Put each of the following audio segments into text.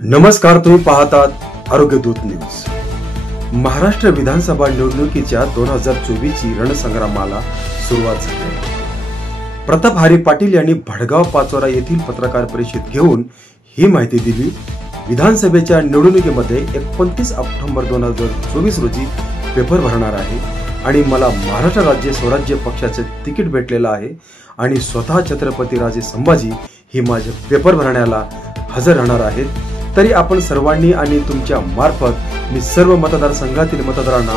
नमस्कार, तुम्ही पाहतात आरोग्य दूत न्यूज। महाराष्ट्र विधानसभा निवडणुकीच्या 2024 ची रणसंग्रामाला सुरुवात झाली आहे। प्रताप हरी पाटील यांनी भडगाव पाचोरा येथील पत्रकार परिषद घेऊन ही माहिती दिली। विधानसभेच्या निवडणुकीमध्ये 29 ऑक्टोबर 2024 रोजी पेपर भरणार आहे आणि मला महाराष्ट्र राज्य स्वराज्य पक्षाचे तिकीट भेटलेलं आहे आणि स्वतः छत्रपती राजे संभाजी ही माझे पेपर भरण्याला हजर राहणार आहेत। तरी आपण सर्वांनी आणि तुमच्या मार्फत मी सर्व मतदारसंघातील मतदारांना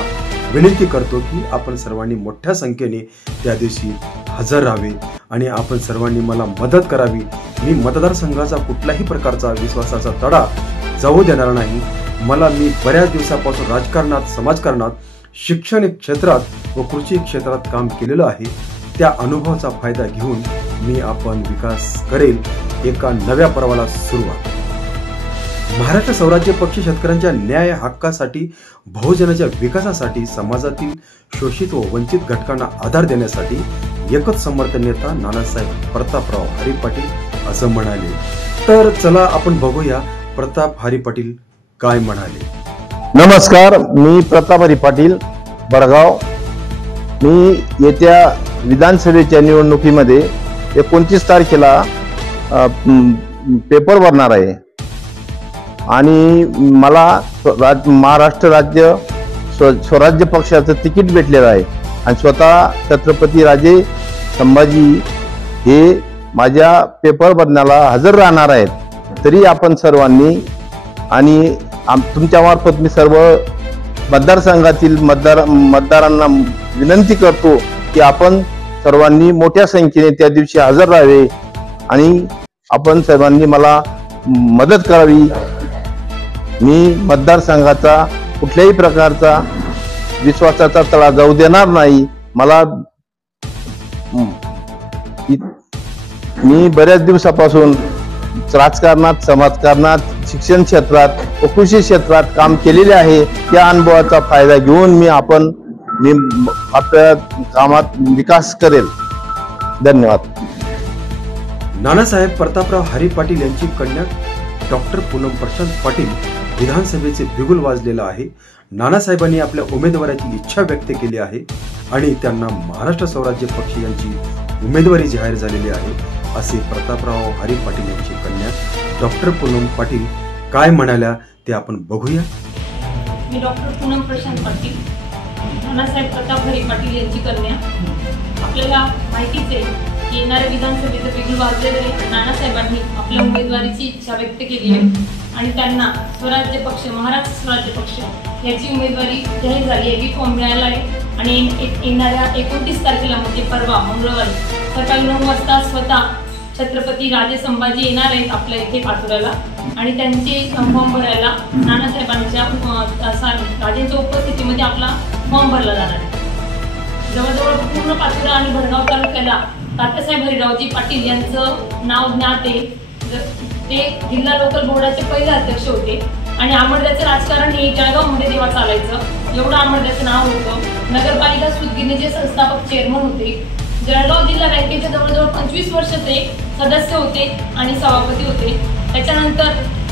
विनंती करतो की आपण सर्वांनी मोठ्या संख्येने त्या दिवशी हजर राहावे आणि आपण सर्वांनी मला मदत करावी। मी मतदारसंघाचा कुठल्याही प्रकारचा विश्वासाचा तडा जाऊ देणार नाही। मी बऱ्याच दिवसापासून राजकारणात, समाजकारणात, शिक्षण क्षेत्रात व कृषी क्षेत्रात काम केलेलं आहे। त्या अनुभवाचा फायदा घेऊन मी आपण विकास करेल। एका नव्या पर्वाला सुरुवात। महाराष्ट्र स्वराज्य पक्ष शेतकऱ्यांच्या न्याय हक्कासाठी, बहुजनाच्या विकासासाठी, समाजातील शोषित व वंचित घटकांना आधार देण्यासाठी एकच समर्थ नेता नानासाहेब प्रतापराव हरी पाटील असं म्हणाले। तर चला आपण बघूया प्रताप हरी पाटील काय म्हणाले। नमस्कार, मी प्रताप हरी पाटील भडगाव। मी येत्या विधानसभेच्या निवडणुकीमध्ये 29 तारखेला पेपर भरणार आहे आणि मला महाराष्ट्र राज्य स्वराज्य पक्षाचं तिकीट भेटलेलं आहे आणि स्वतः छत्रपती राजे संभाजी हे माझ्या पेपर भरण्याला हजर राहणार आहेत। तरी आपण सर्वांनी आणि तुमच्या मार्फत मी सर्व मतदारसंघातील मतदारांना विनंती करतो की आपण सर्वांनी मोठ्या संख्येने त्या दिवशी हजर राहावे आणि आपण सर्वांनी मला मदत करावी। मी मतदारसंघाचा कुठल्याही प्रकारचा विश्वासाचा तडा जाऊ देणार नाही। मी बऱ्याच दिवसापासून राजकारणात, समाजकारणात, शिक्षण क्षेत्रात व कृषी क्षेत्रात काम केलेले आहे। त्या अनुभवाचा फायदा घेऊन मी आपल्या कामात विकास करेल। धन्यवाद। नानासाहेब प्रतापराव हरी पाटील यांची कन्या डॉक्टर पूनम प्रशांत पाटील विधानसभेचे बिगुल वाजलेलं आहे। नानासाहेबांनी आपल्या उमेदवाराची इच्छा व्यक्त केली आहे आणि त्यांना महाराष्ट्र स्वराज्य पक्ष यांची उमेदवारी जाहीर झालेली आहे, असे प्रतापराव हरी पाटील यांची कन्या डॉक्टर पूनम पाटील काय म्हणाल्या ते आपण बघूया। मी डॉक्टर पूनम प्रशांत पाटील, नानासाहेब प्रताप हरी पाटील यांची कन्या। आपल्याला माहितीच आहे की येणाऱ्या विधानसभेचं बिगुल वाजलेलं आहे। नानासाहेबांनी आपल्या उमेदवारीची इच्छा व्यक्त केली आहे आणि त्यांना स्वराज्य पक्ष, महाराष्ट्र स्वराज्य पक्ष याची उमेदवारी जाहीर झाली आहे। फॉर्म मिळाला आहे आणि येणाऱ्या 29 तारखेला म्हणजे परवा मंगळवारी सकाळी 9 वाजता स्वतः छत्रपती राजे संभाजी येणार आहेत आपल्या इथे पाचोऱ्याला आणि त्यांचे फॉर्म भरायला नानासाहेबांच्या राजेंच्या उपस्थितीमध्ये आपला फॉर्म भरला जाणार आहे। जवळजवळ पूर्ण पाचोरा आणि भडगाव तालुक्याला तात्यासाहेब हरिरावजी पाटील यांचं नाव ज्ञात आहे। ते जिल्हा लोकल बोर्डाचे पहिले अध्यक्ष होते आणि आमरड्याचं राजकारण हे जळगावमध्ये तेव्हा चालायचं, एवढं आमरड्याचं नाव होतं। नगरपालिका सुदगिरणीचे संस्थापक चेअरमन होते। जळगाव जिल्हा बँकेचे जवळजवळ 25 वर्ष ते सदस्य होते आणि सभापती होते। त्याच्यानंतर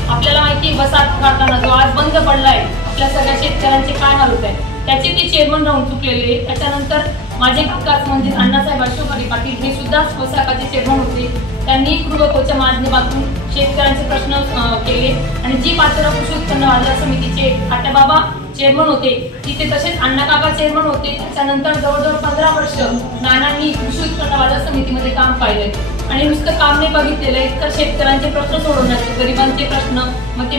आपल्याला माहिती आहे वसाहत कारखाना जो आज बंद पडला आहे, आपल्या सगळ्या शेतकऱ्यांचे काय हाल होत आहे त्याचे ते चेअरमन राहून चुकलेले। त्याच्यानंतर माझे काकाच म्हणजे अण्णासाहेब अशोक हरी पाटील हे सुद्धा स्वसाकाचे चेअरमन होते। त्यांनी कृपकोच्या माध्यमातून शेतकऱ्यांचे प्रश्न केले आणि जी पाचोरा कृषी उत्पन्न बाजार समितीचे आत्याबाबा चेअरमन होते तिथे तसेच अण्णा काका चेअरमन होते। त्याच्यानंतर जवळजवळ 15 वर्ष नानांनी कृषी उत्पन्न बाजार समितीमध्ये काम पाहिलंय आणि नुसतं काम नाही बघितलेलं आहे तर शेतकऱ्यांचे प्रश्न सोडवण्याचे, गरिबांचे प्रश्न, मग ते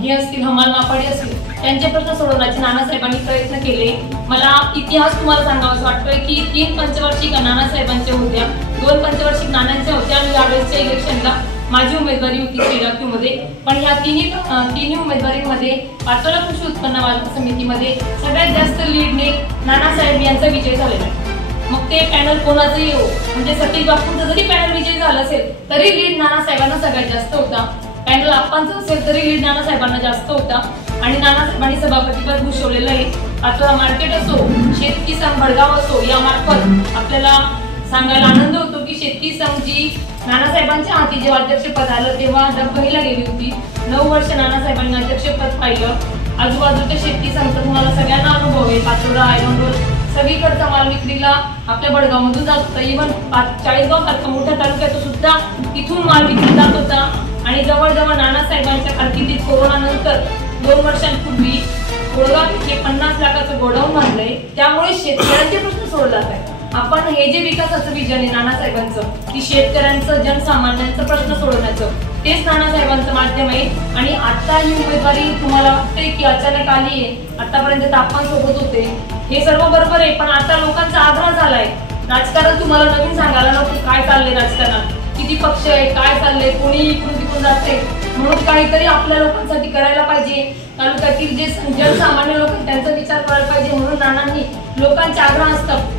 हे असतील हमाल मापाडी असतील त्यांचे प्रश्न सोडवण्याचे नानासाहेबांनी प्रयत्न केले। मला इतिहास तुम्हाला सांगावासा वाटतोय की 3 पंचवार्षिक नानासाहेबांच्या होत्या, 2 पंचवार्षिक नानांच्या होत्या आणि यावेळेसच्या इलेक्शनला माझी उमेदवारी होती श्रीराखीव मध्ये। पण ह्या तिन्ही उमेदवारीमध्ये पाचोरा कृषी उत्पन्न बाजार समितीमध्ये सगळ्यात जास्त लीडने नानासाहेब यांचा विजय झालेला आहे। मग ते पॅनल कोणाचंही येऊ, म्हणजे सतीश बापूंचा जरी पॅनल विजय झाला असेल तरी लीड नानासाहेबांना सगळ्यात जास्त होता। पॅनल आप्पांचं असेल तरी लीड नानासाहेबांना जास्त होता आणि नानासाहेबांनी सभापतीपद भूषवलेलं आहे। पाचोरा मार्केट असो, शेत किसान भडगाव असो, यामार्फत आपल्याला सांगायला आनंद होतो की शेतकरी संघ जी नानासाहेबांच्या हाती जेव्हा अध्यक्षपद आलं तेव्हा डबघाईला गेली होती. 9 वर्ष नानासाहेबांनी अध्यक्षपद पाहिलं. आजूबाजूच्या शेतकरी संघ तुम्हाला सगळ्यांना अनुभव आहे. पाचोरा, आयरन सगळीकडचा माल विक्रीला आपल्या बडगाव मधून जात होता. इव्हन 40गाव सारखा मोठ्या तालुक्यात सुद्धा तिथून माल विकला जात होता. आणि जवळजवळ नानासाहेबांच्या कारकिर्दीत कोरोना नंतर 2 वर्षांपूर्वी कोळगाव येथे 50 लाखाचं गोडाऊन बांधलंय. त्यामुळे शेतकऱ्यांचे प्रश्न सोडवले जात आहेत. आपण हे जे विकासाचं विजन आहे नानासाहेबांचं की शेतकऱ्यांचं जनसामान्यांचं प्रश्न सोडवण्याचं तेच नानासाहेबांचं माध्यम आहे. आणि आता ही उमेदवारी तुम्हाला वाटते की अचानक आली आहे. आतापर्यंत तापमान सोबत होते हे सर्व बरोबर आहे, पण आता लोकांचा आग्रह झालाय. राजकारण तुम्हाला नवीन सांगायला नको काय चाललंय राजकारणात, किती पक्ष आहे, काय चाललंय, कोणी इकडून तिकडून जाते. म्हणून काहीतरी आपल्या लोकांसाठी करायला पाहिजे. तालुक्यातील जे जनसामान्य लोक त्यांचा विचार करायला पाहिजे. म्हणून नानांनी लोकांचे आग्रह असतात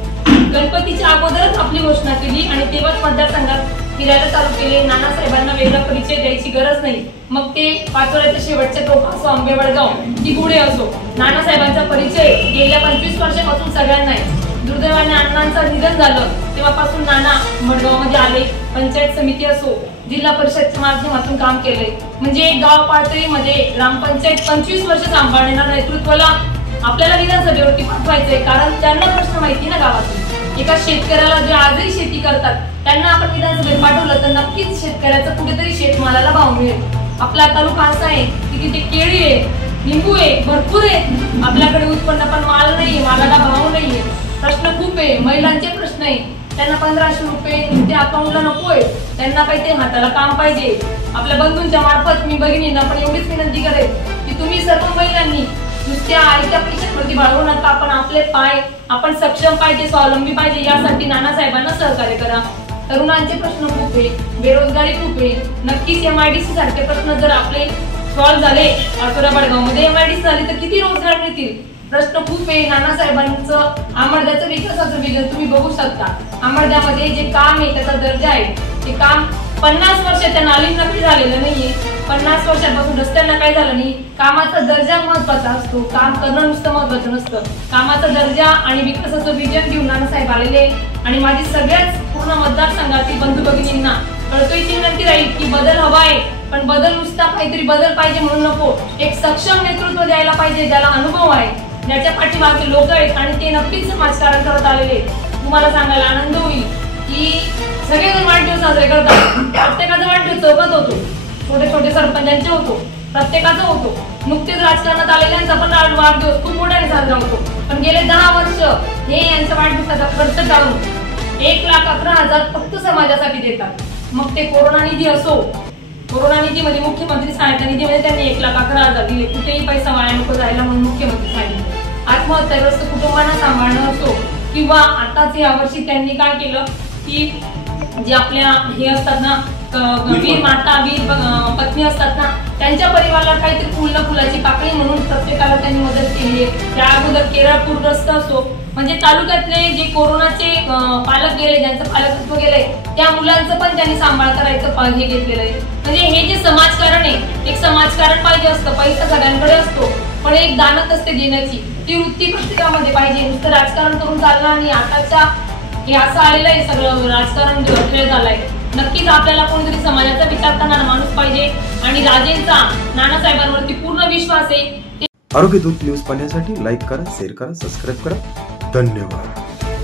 गणपतीच्या अगोदरच आपली घोषणा केली आणि तेव्हाच मतदारसंघात फिरायला चालू केले. नानासाहेबांना वेगळा परिचय द्यायची गरज नाही. मग ते पाचोऱ्याच्या शेवटच्या टोका असो, आंबे वडगाव ती गुढे असो, नानासाहेबांचा परिचय गेल्या 25 वर्षापासून सगळ्यांना आहे. दुर्दैवाने अण्णांचं निधन झालं तेव्हापासून नाना मडगावमध्ये आले. पंचायत समिती असो, जिल्हा परिषदच्या माध्यमातून काम केले. म्हणजे गाव पातळीमध्ये ग्रामपंचायत 25 वर्ष सांभाळण्याच्या नेतृत्वाला आपल्याला विधानसभेवरती पाठवायचंय. कारण त्यांना प्रश्न माहिती ना गावातून. एका शेतकऱ्याला जे आजही शेती करतात त्यांना आपण विधानसभेत पाठवलं तर नक्कीच शेतकऱ्याचं कुठेतरी शेतमालाला भाव मिळेल. आपला तालुका असा आहे की तिथे केळी आहे, लिंबू आहे, भरपूर आहे. आपल्याकडे उत्पन्न पण माल नाहीये, मालाला भाव नाहीये. प्रश्न खूप आहे. महिलांचे प्रश्न आहे, त्यांना 1500 रुपये त्या अकाउंटला नकोय. त्यांना काही ते हाताला काम पाहिजे. आपल्या बंधूंच्या मार्फत मी बहिणींना पण एवढीच विनंती करेन की तुम्ही सर्व महिलांनी नुसत्या आईच्या पैशांवरती बाळगू नका. आपण आपले पाय आपण सक्षम पाहिजे, स्वावलंबी पाहिजे. यासाठी नानासाहेबांना सहकार्य करा. तरुणांचे प्रश्न खूप आहे, बेरोजगारी खूप आहे. नक्कीच MIDC सारखे प्रश्न जर आपले सॉल्व्ह झाले, पाचोरा बडगाव मध्ये MIDC झाली तर किती रोजगार मिळतील. प्रश्न खूप आहे. नानासाहेबांचं आमळद्याचं विकासाचं विजन तुम्ही बघू शकता. आमळद्यामध्ये जे काम आहे त्याचा दर्जा आहे ते काम 50 वर्ष त्या नालींना काही झालेलं नाहीये. 50 वर्षांपासून रस्त्यांना काही झालं नाही. कामाचा दर्जा महत्वाचा असतो. काम करणं नुसतं महत्वाचं नसतं. कामाचा दर्जा आणि विकासाचं विजन घेऊन नानासाहेब आलेले. आणि माझी सगळ्याच पूर्ण मतदारसंघातील बंधू भगिनींना कळतोय ती विनंती राहील की बदल हवा आहे, पण बदल नुसता काहीतरी बदल पाहिजे म्हणून नको. एक सक्षम नेतृत्व द्यायला पाहिजे, ज्याला अनुभव आहे, ज्याच्या पाठीमागे लोक आहेत आणि ते नक्कीच समाजकारण करत आलेले. तुम्हाला सांगायला आनंद होईल की सगळेजण वाढदिवस साजरे करतात. प्रत्येकाचा वाढदिवस चौकात होतो, छोटे छोटे सरपंचांचे होतो, प्रत्येकाचा होतो. नुकतेच राजकारणात आलेल्यांचा पण वाढदिवस खूप मोठ्याने साजरा होतो. पण गेले 10 वर्ष हे यांच्या वाढदिवसाचा खर्च टाळून 1,11,000 फक्त समाजासाठी देतात. मग ते कोरोना निधी असो, कोरोना निधीमध्ये मुख्यमंत्री सहायता निधीमध्ये त्यांनी 1,11,000 दिले. कुठेही पैसा वाया नको जायला म्हणून मुख्यमंत्री सांगितले. आत्महत्याग्रस्त कुटुंबांना सांभाळणं असो किंवा आताच यावर्षी त्यांनी काय केलं की जे आपल्या हे असतात ना वीर माता, वीर पत्नी असतात ना, त्यांच्या परिवाराला काहीतरी फुलाची पाकळी म्हणून प्रत्येकाला त्यांनी मदत केली आहे. त्या अगोदर केरळ पूरग्रस्त असो, म्हणजे तालुक्यातले जे कोरोनाचे पालक गेले, ज्यांचं पालकत्व गेलंय त्या मुलांचं पण त्यांनी सांभाळ करायचं हे घेतलेलं आहे. म्हणजे हे जे समाजकारण आहे, एक समाजकारण पाहिजे असतं. पैसा सगळ्यांकडे असतो, पण एक दानत असते देण्याची, ती वृत्ती प्रत्येकामध्ये पाहिजे. नुसतं राजकारण करून चालणार नाही. आताच्या हे असं आलेलं आहे सगळं राजकारण खेळ झालाय. नक्कीच आपल्याला कोणतरी समाजाचा विचार करणारा माणूस पाहिजे आणि राजेंचा नानासाहेबांवरती पूर्ण विश्वास आहे. आरोग्य दूत न्यूज पाहण्यासाठी लाईक करा, शेअर करा, सबस्क्राईब करा. धन्यवाद.